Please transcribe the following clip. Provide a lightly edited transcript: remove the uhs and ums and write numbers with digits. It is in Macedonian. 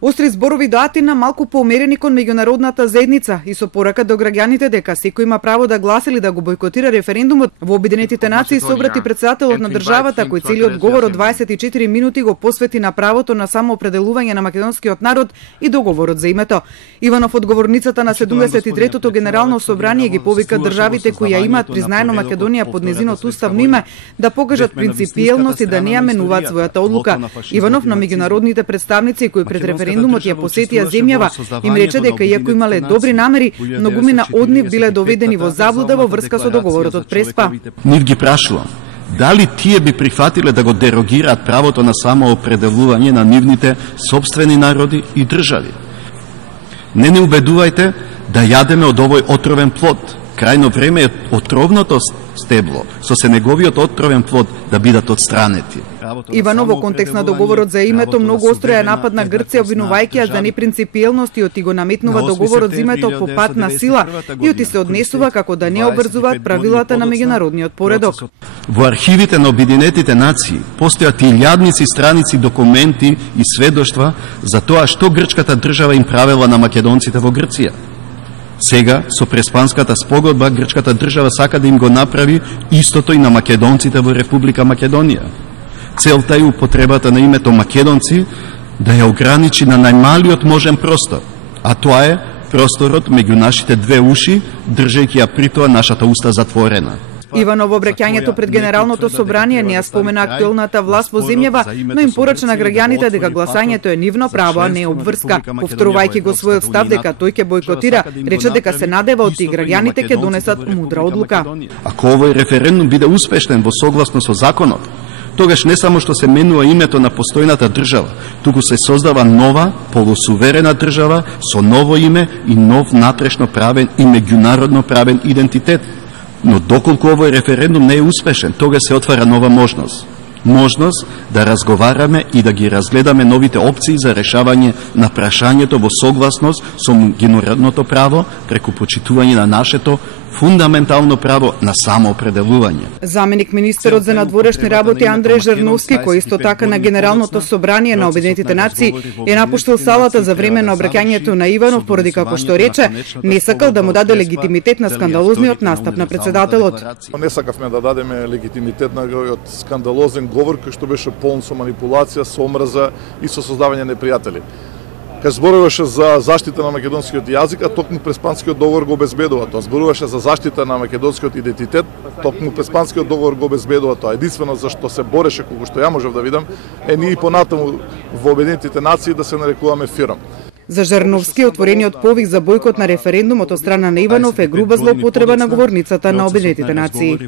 Остри зборови до Атина, малку поумерени кон меѓународната заедница и со порака до граѓаните дека секој има право да гласа или да го бойкотира референдумот. Во Обединетите нации се обрати председателот на државата, кој целиот говор од 24 минути го посвети на правото на самоопределување на македонскиот народ и договорот за името. Иванов од говорницата на 73-тото Генерално собрание ги повика државите кои ја имаат признаено Македонија под незиното уставно име да покажат принципиелност и да не ја менуваат својата одлука. Иванов на меѓународните представници кои пред референдумот ја посетија земјава им рече дека иако имале добри намери, многумина од нив биле доведени во заблуда во врска со договорот од Преспа. Нив ги прашувам, дали тие би прифатиле да го дерогираат правото на самоопределување на нивните сопствени народи и држави? Не убедувајте да јадеме од овој отровен плод. Крајно време е отровното стебло со сенеговиот отровен плод да бидат отстранети. Иванов во контекст на договорот за името многу остро ја напад на Грција обвинувајќи ја за непринципиелност и оти го наметнува договорот за името по пат на сила и оти се однесува како да не обрзуваат правилата на меѓународниот поредок. Во архивите на Обединетите нации постојат илјадници страници документи и сведоштва за тоа што грчката држава им правела на македонците во Грција. Сега, со Преспанската спогодба, грчката држава сака да им го направи истото и на македонците во Република Македонија. Целта е употребата на името македонци да ја ограничи на најмалиот можен простор, а тоа е просторот меѓу нашите две уши, држејќи ја при тоа нашата уста затворена. Иванов во обраќањето пред Генералното собрание не ја спомена актуелната власт во земјава, но им порача на граѓаните дека гласањето е нивно право, а не обврска. Повторувајќи го својот став дека тој ќе бойкотира, рече дека се надева од и граѓаните ќе донесат мудра одлука. Ако овој референдум биде успешен во согласно со законот, тогаш не само што се менува името на постојната држава, туку се создава нова, полусуверена држава со ново име и нов натрешно правен и меѓународно правен идентитет. Но доколку овој референдум не е успешен, тога се отвара нова можност. Можност да разговараме и да ги разгледаме новите опции за решавање на прашањето во согласност со меѓународното право преку почитување на нашето фундаментално право на самоопределување. Заменик министерот за надворешни работи Андреј Жерновски, кој исто така на Генералното собрание на Обединетите нации е напуштил салата за време на обраќањето на Иванов поради како што рече, не сакал да му даде легитимитет на скандалозниот настап на председателот. Не сакавме да дадеме легитимитет на овој скандалозен говор кој што беше полн со манипулација, со омраза и со создавање непријатели. Кај зборуваше за заштита на македонскиот јазик, а токму Преспанскиот договор го обезбедува тоа. Зборуваше за заштита на македонскиот идентитет, токму Преспанскиот договор го обезбедува тоа. Единствено за што се бореше, колку што ја можев да видам, е ние понатаму во Обединетите нации да се нарекуваме ФИРОМ. За Жерновски, отворениот повик за бойкот на референдумот од страна на Иванов е груба злоупотреба на говорницата на Обединетите нации.